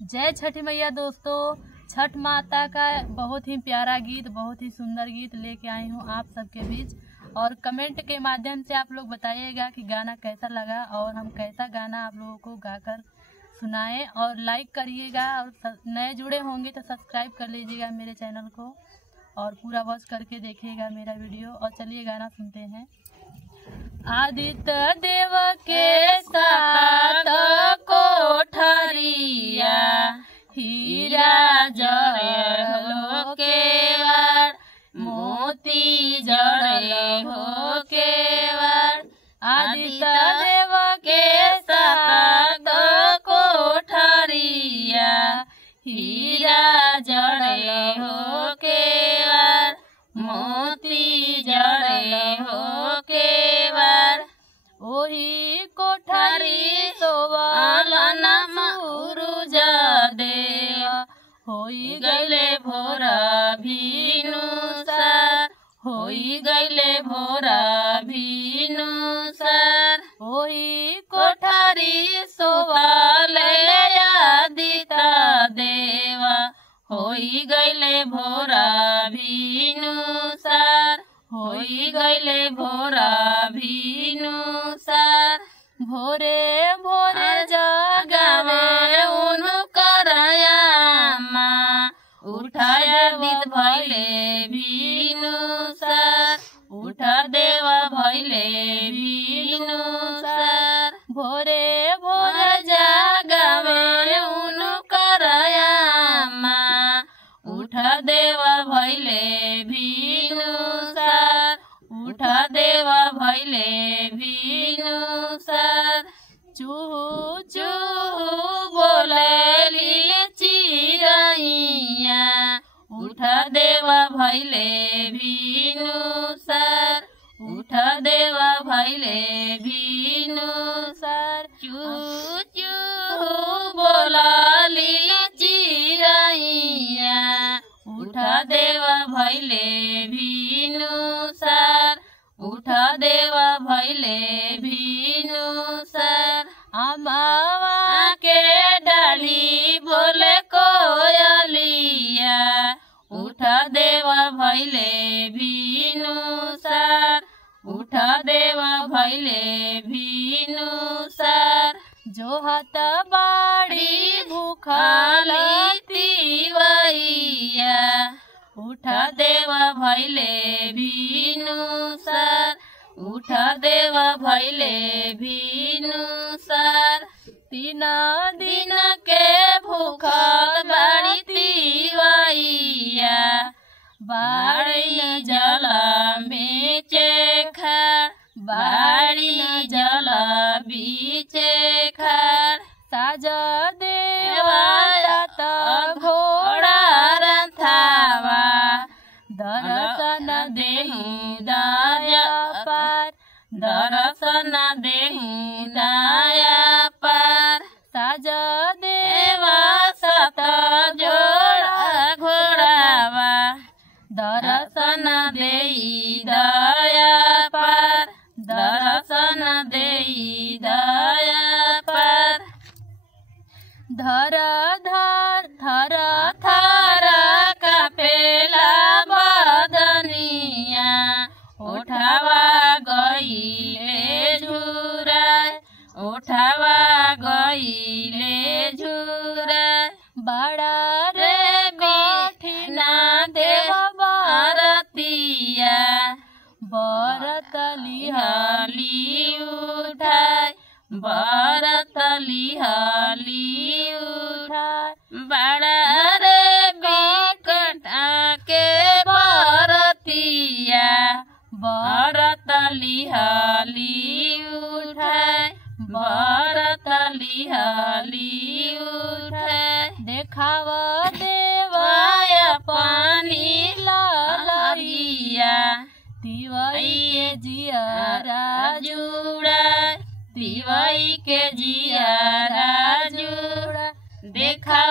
जय छठी मैया। दोस्तों, छठ माता का बहुत ही प्यारा गीत, बहुत ही सुंदर गीत लेके आई हूँ आप सबके बीच। और कमेंट के माध्यम से आप लोग बताइएगा कि गाना कैसा लगा और हम कैसा गाना आप लोगों को गाकर सुनाएं। और लाइक करिएगा और नए जुड़े होंगे तो सब्सक्राइब कर लीजिएगा मेरे चैनल को और पूरा वॉच करके देखिएगा मेरा वीडियो। और चलिए गाना सुनते हैं। आदित्य देव के साथ कोठरिया हीरा जड़े हो केवाड़, मोती जड़े हो केवाड़। आदित्य देव के साथ कोठरिया हीरा जड़े हो केवाड़, मोती जड़े हो केवाड़। ओही कोठरी सोवलन सूरुज देव, होई गईले भोरा भिनुसार, होई गईले भोरा भिनुसार। ओही कोठरी सोवले आदित्य देवा, होई गईले भोरा भिनुसार, होई गईले भोरा भिनुसार। भोरे भोरे जगावे उनकर यामा, उठाया दित भैले भिनुसार, उठा देवा भैले भिनुसार। भोरे भोरे जगावे उनकर यामा, उठा देवा भैले भिनुसार, उठा देवा भैले भिनुसार। चूहू चूहू बोलेली चिरैया, उठा देवा भैले भिनुसार, उठा देवा भैले भिनुसार। चूहू चूहू बोलेली चिरैया, उठा देवा भैले भिनुसार, उठा देवा भैले भिनुसार। अमावा के डाली बोले कोयलिया, उठा देवा भैले भिनुसार, उठा देवा भैले भिनुसार। जो हत बाड़ी भूखली तिवैया, उठा देवा भैले भिनुसार, उठा देवा भैले भिनुसार। 3 दिन के भूखल बाड़ी तिवैया, बाड़ी जला बीचे खाड़, बाड़ी जला बीचे खाड़। साज देवा तात घोड़ा रथावा, दर्शन देहु दया पार, दर्शन देहु दया पार। साज देवा सत जोड़ा घोड़ावा, दर्शन देई दया पार, दर्शन देई दया पार। धर धर थर थर कापेला बदनिया, उठावा गईले झुराय, उठावा गईले झुराय। बड़ा रे कठिना देव बरतिया, बरत लिहाली उठाय, बरत लिहाली उठाय। बड़ा रे बिकटा के बरतिया, बरत लिहाली उठाय, बरत लिहाली उठाय। देखाव देवाय पानी ललैया, तिवई के जियारा जुड़ा, तिवई के जियारा जुड़ा। देखा